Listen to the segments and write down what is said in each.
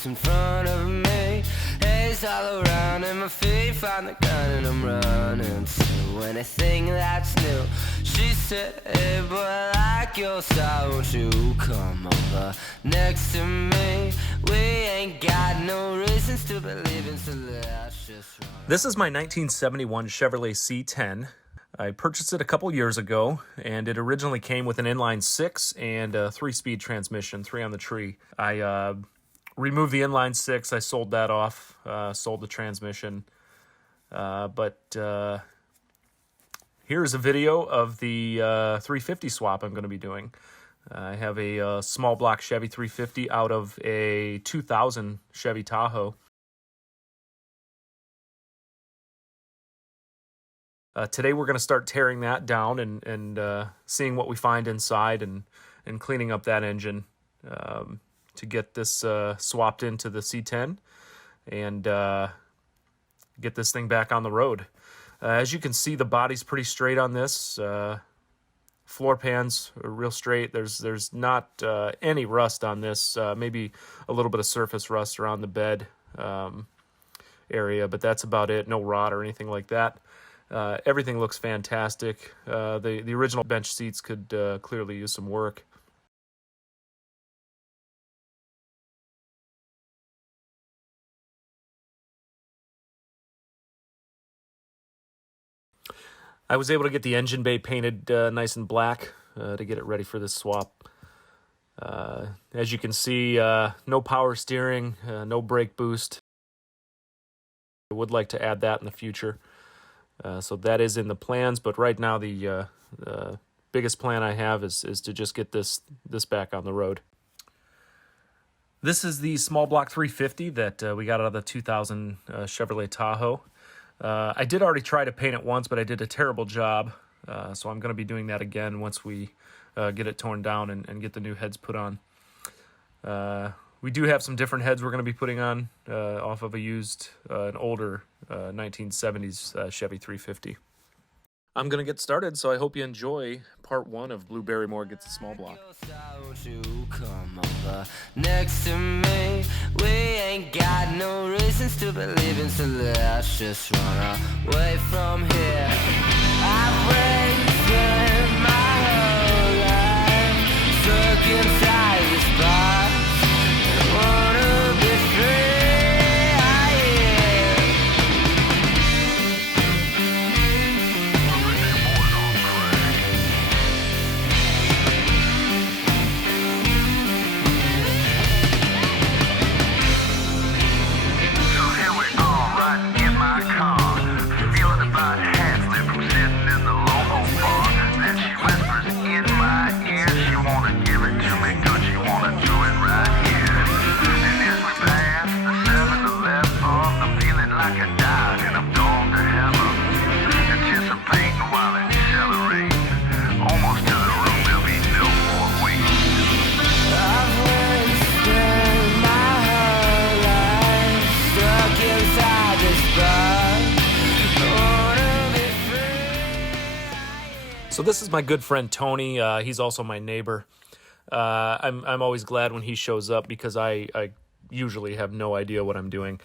what's in front of me. Haze all around and my feet find the gun and I'm running to anything that's new. She said, hey boy, I like your style, won't you come over next to me? We ain't got no reasons to believe in, so let's just run. This is my 1971 Chevrolet C10. I purchased it a couple years ago, and it originally came with an inline 6 and a 3-speed transmission, 3 on the tree. I removed the inline 6, I sold that off, sold the transmission, but here's a video of the 350 swap I'm going to be doing. I have a small block Chevy 350 out of a 2000 Chevy Tahoe. Today we're going to start tearing that down and seeing what we find inside and cleaning up that engine to get this swapped into the C10 and get this thing back on the road. As you can see, the body's pretty straight on this. Floor pans are real straight. There's not any rust on this. Maybe a little bit of surface rust around the bed area, but that's about it. No rot or anything like that. Everything looks fantastic. The original bench seats could clearly use some work. I was able to get the engine bay painted nice and black to get it ready for this swap. As you can see, no power steering, no brake boost. I would like to add that in the future. So that is in the plans, but right now the biggest plan I have is to just get this back on the road. This is the small block 350 that we got out of the 2000 Chevrolet Tahoe. I did already try to paint it once, but I did a terrible job, so I'm going to be doing that again once we get it torn down and get the new heads put on. We do have some different heads we're going to be putting on off of an older 1970s Chevy 350. I'm going to get started, so I hope you enjoy part 1 of Blue Barrymore Gets a Small Block. You come over next to me. We ain't got no reasons to believe in, so let's just run away from here. I've wasted my whole life stuck inside this box. I wanna be free. So this is my good friend Tony. He's also my neighbor. I'm always glad when he shows up because I usually have no idea what I'm doing.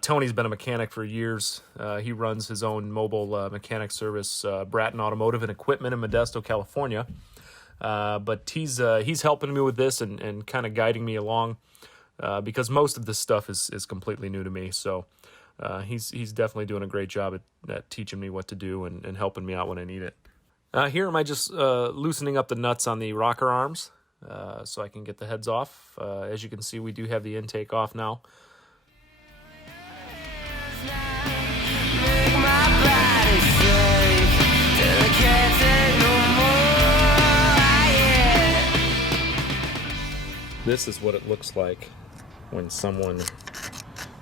Tony's been a mechanic for years. He runs his own mobile mechanic service, Bratton Automotive and Equipment in Modesto, California. But he's helping me with this and kind of guiding me along because most of this stuff is completely new to me. So he's definitely doing a great job at teaching me what to do and helping me out when I need it. Here am I just loosening up the nuts on the rocker arms so I can get the heads off. As you can see, we do have the intake off now. This is what it looks like when someone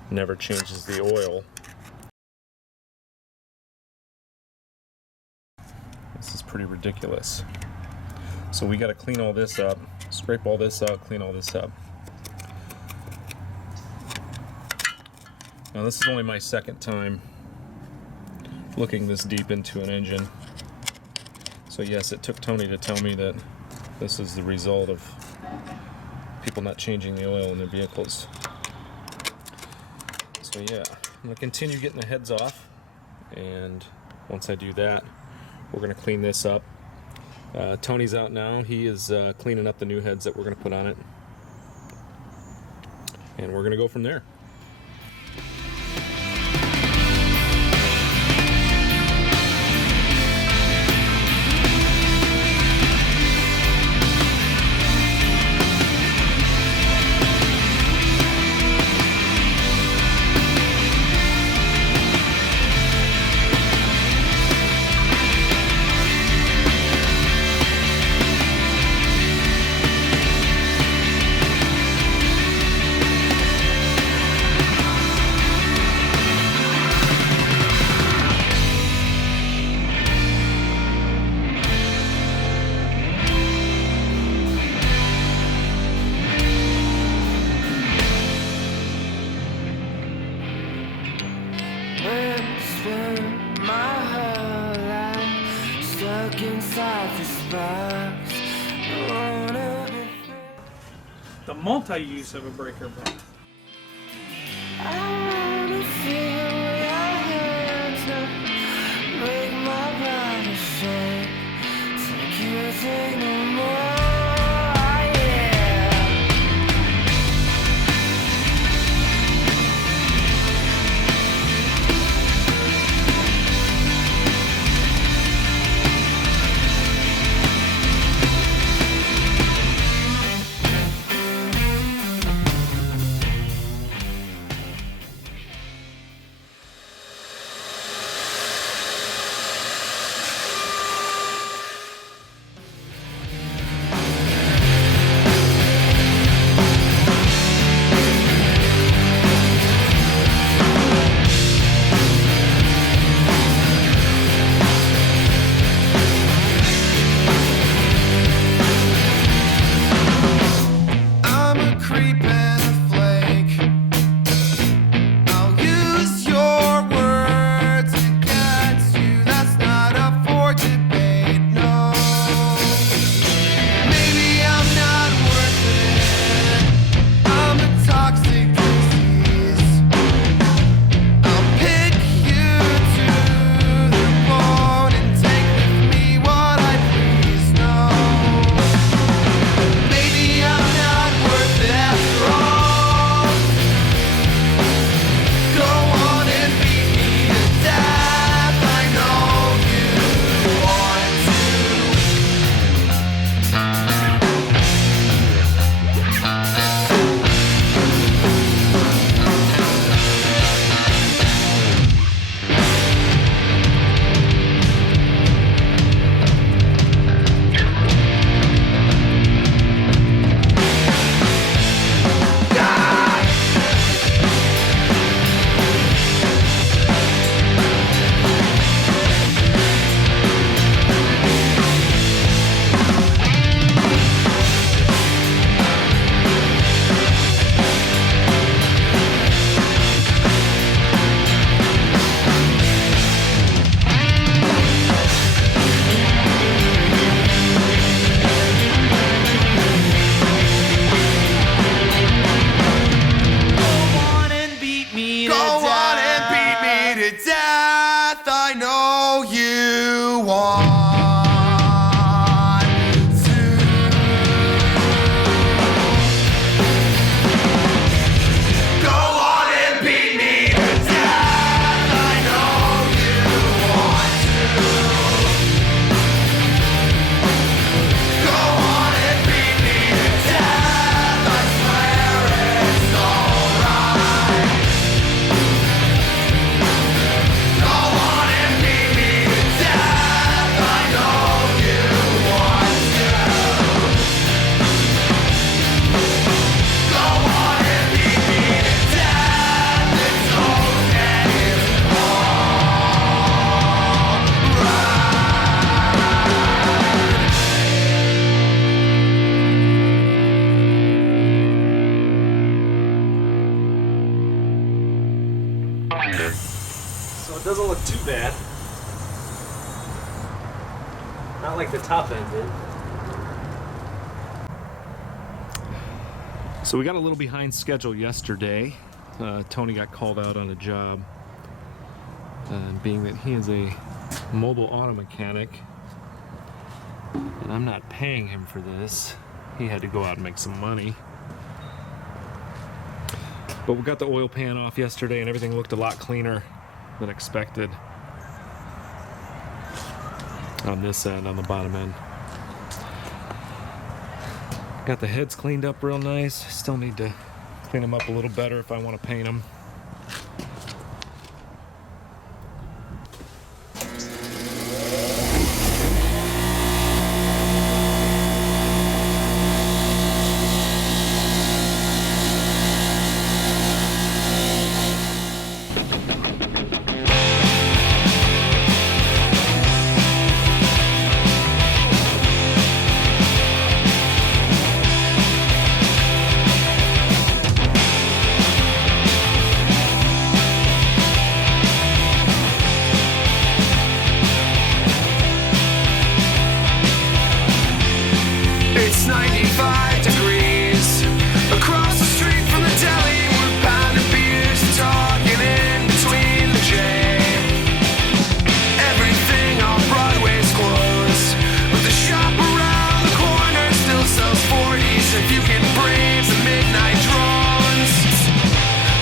never changes the oil. This is pretty ridiculous. So we got to clean all this up, scrape all this out, clean all this up. Now this is only my second time looking this deep into an engine. So yes, it took Tony to tell me that this is the result of people not changing the oil in their vehicles. So yeah, I'm going to continue getting the heads off, and once I do that, we're going to clean this up. Tony's out now. He is cleaning up the new heads that we're going to put on it, and we're going to go from there. Spend my whole life stuck inside this box. The multi-use of a breaker bath. I wanna feel your hands now, make my body shake. Take you take no more. Doesn't look too bad. Not like the top end did. So we got a little behind schedule yesterday. Tony got called out on a job, being that he is a mobile auto mechanic, and I'm not paying him for this. He had to go out and make some money. But we got the oil pan off yesterday, and everything looked a lot cleaner than expected on this end, on the bottom end. Got the heads cleaned up real nice. Still need to clean them up a little better if I want to paint them. It's 95 degrees across the street from the deli. We're pounding beers and talking in between the J. Everything on Broadway's closed, but the shop around the corner still sells 40s if you can brave the midnight drones.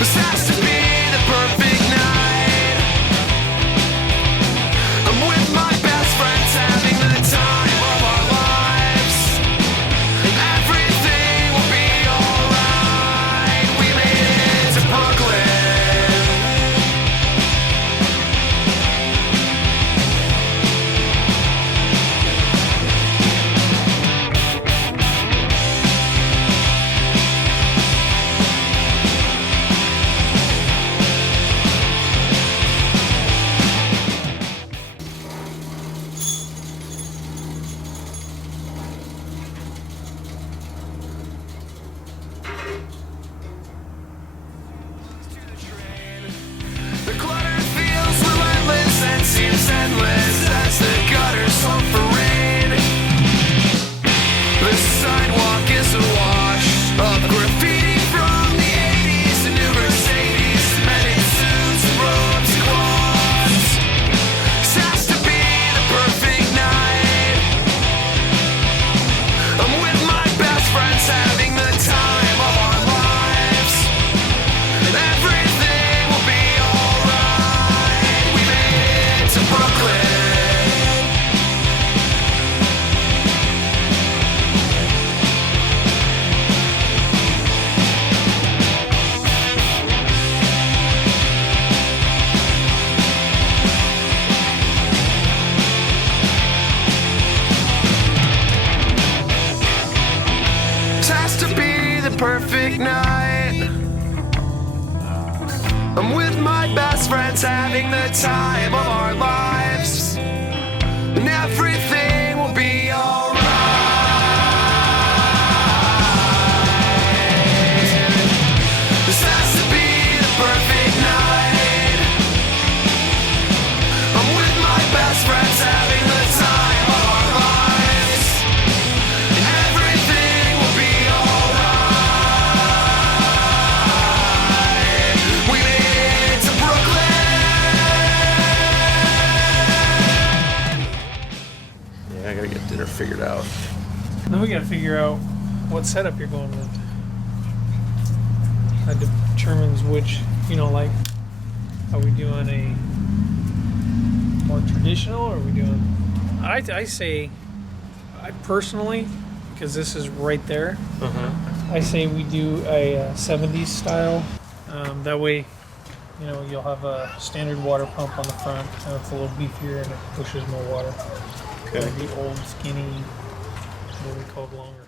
This has to be the perfect night. I'm with my best friends having the time of our lives. Everything will be alright. We made it to Brooklyn. The clutter feels relentless and seems endless as the gutters hope for rain. The sidewalk is awash of graffiti from the 80s and new Mercedes, men in suits and robes and quads. This has to be the perfect night. I'm with my best friends having the time of our lives. Everything will be alright. We made it to Brooklyn. This has to be the perfect night. I'm with my best friends having the time of our lives, and everything will be alright. This has to be the perfect night. I'm with my best friends having the time of our lives, and everything will be alright. We made it to Brooklyn. Yeah, I gotta get dinner figured out. Then we gotta figure out what setup you're going with. That determines which, like, are we doing a more traditional, or are we doing? I say, I personally, because this is right there, I say we do a 70s style. That way, you'll have a standard water pump on the front, and it's a little beefier and it pushes more water. Okay. The old skinny, what we call longer